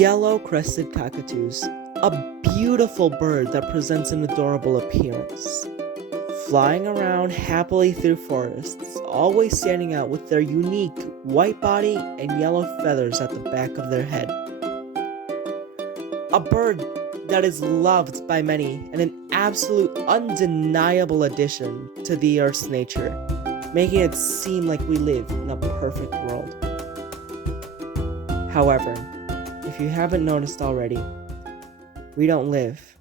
Yellow-crested cockatoos, a beautiful bird that presents an adorable appearance. Flying around happily through forests, always standing out with their unique white body and yellow feathers at the back of their head. A bird that is loved by many and an absolute undeniable addition to the Earth's nature, making it seem like we live in a perfect world. However, if you haven't noticed already, we don't live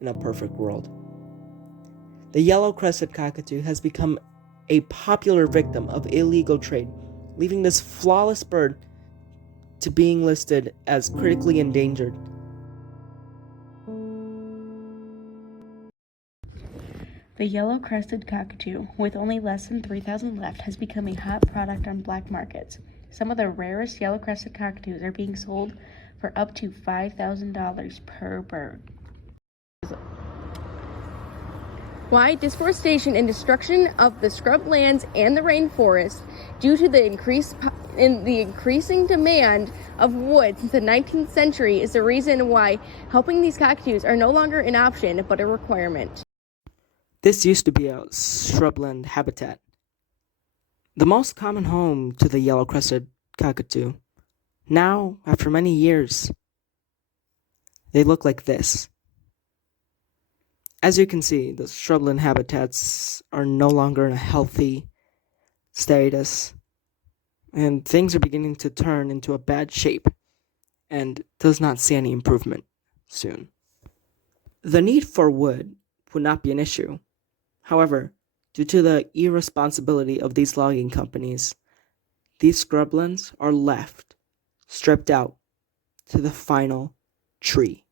in a perfect world. The yellow-crested cockatoo has become a popular victim of illegal trade, leaving this flawless bird to being listed as critically endangered. The yellow-crested cockatoo, with only less than 3,000 left, has become a hot product on black markets. Some of the rarest yellow-crested cockatoos are being sold for up to $5,000 per bird. Why? Deforestation and destruction of the scrublands and the rainforest due to the increasing demand of wood since the 19th century is the reason why helping these cockatoos are no longer an option but a requirement. This used to be a shrubland habitat, the most common home to the yellow-crested cockatoo. Now, after many years, they look like this. As you can see, the shrubland habitats are no longer in a healthy status, and things are beginning to turn into a bad shape, and does not see any improvement soon. The need for wood would not be an issue. However, due to the irresponsibility of these logging companies, these scrublands are left stripped out to the final tree.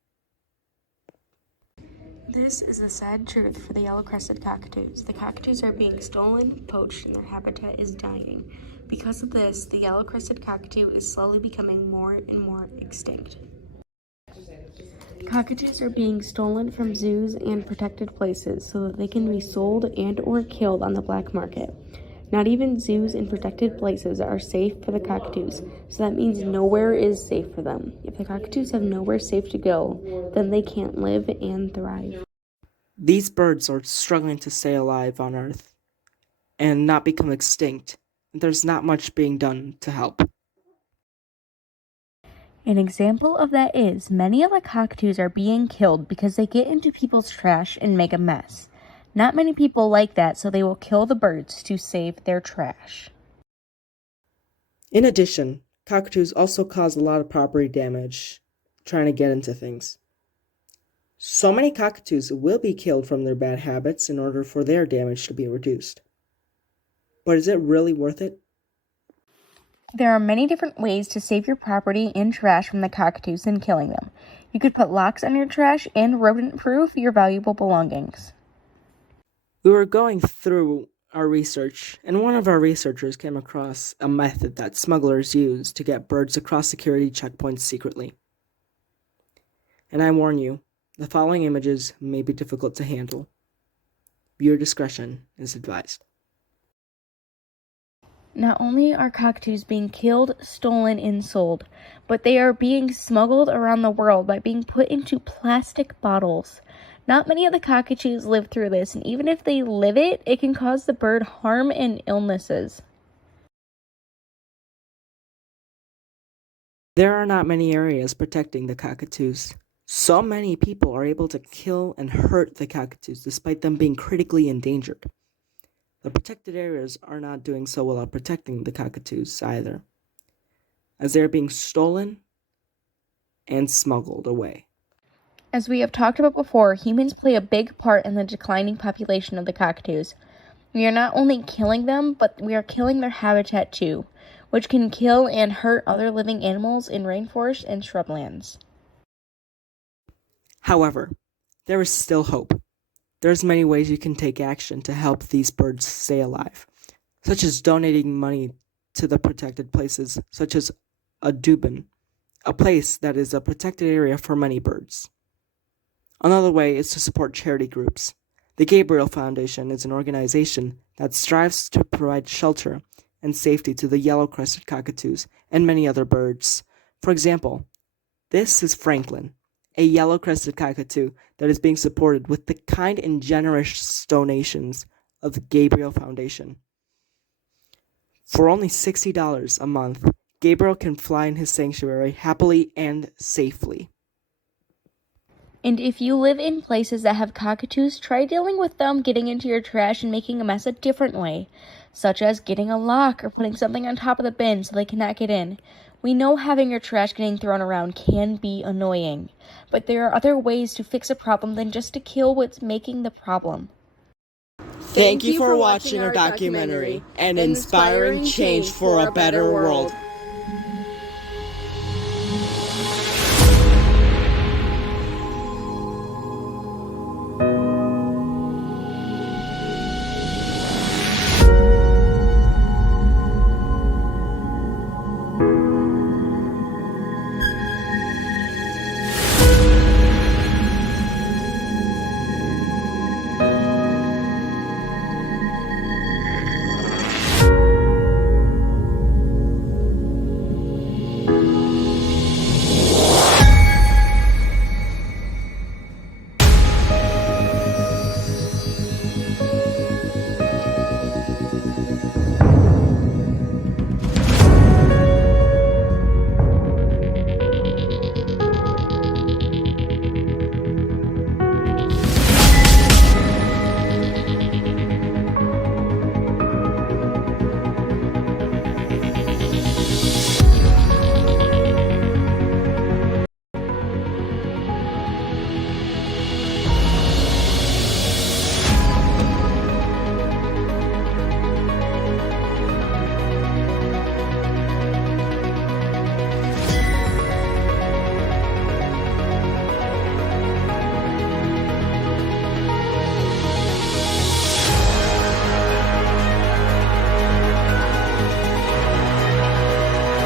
This is the sad truth for the yellow-crested cockatoos. The cockatoos are being stolen, poached, and their habitat is dying. Because of this, the yellow-crested cockatoo is slowly becoming more and more extinct. Cockatoos are being stolen from zoos and protected places so that they can be sold and or killed on the black market. Not even zoos and protected places are safe for the cockatoos, so that means nowhere is safe for them. If the cockatoos have nowhere safe to go, then they can't live and thrive. These birds are struggling to stay alive on Earth and not become extinct. There's not much being done to help. An example of that is many of the cockatoos are being killed because they get into people's trash and make a mess. Not many people like that, so they will kill the birds to save their trash. In addition, cockatoos also cause a lot of property damage trying to get into things. So many cockatoos will be killed from their bad habits in order for their damage to be reduced. But is it really worth it? There are many different ways to save your property and trash from the cockatoos than killing them. You could put locks on your trash and rodent-proof your valuable belongings. We were going through our research, and one of our researchers came across a method that smugglers use to get birds across security checkpoints secretly. And I warn you, the following images may be difficult to handle. Viewer discretion is advised. Not only are cockatoos being killed, stolen, and sold, but they are being smuggled around the world by being put into plastic bottles. Not many of the cockatoos live through this, and even if they live it, it can cause the bird harm and illnesses. There are not many areas protecting the cockatoos. So many people are able to kill and hurt the cockatoos despite them being critically endangered. The protected areas are not doing so well at protecting the cockatoos either, as they are being stolen and smuggled away. As we have talked about before, humans play a big part in the declining population of the cockatoos. We are not only killing them, but we are killing their habitat too, which can kill and hurt other living animals in rainforests and shrublands. However, there is still hope. There's many ways you can take action to help these birds stay alive, such as donating money to the protected places, such as a dubin, a place that is a protected area for many birds. Another way is to support charity groups. The Gabriel Foundation is an organization that strives to provide shelter and safety to the yellow-crested cockatoos and many other birds. For example, This is Franklin, a yellow-crested cockatoo that is being supported with the kind and generous donations of the Gabriel Foundation. For only $60 a month, Gabriel can fly in his sanctuary happily and safely. And if you live in places that have cockatoos, try dealing with them getting into your trash and making a mess a different way, such as getting a lock or putting something on top of the bin so they cannot get in. We know having your trash getting thrown around can be annoying, but there are other ways to fix a problem than just to kill what's making the problem. Thank you for watching our documentary and inspiring change for a better world.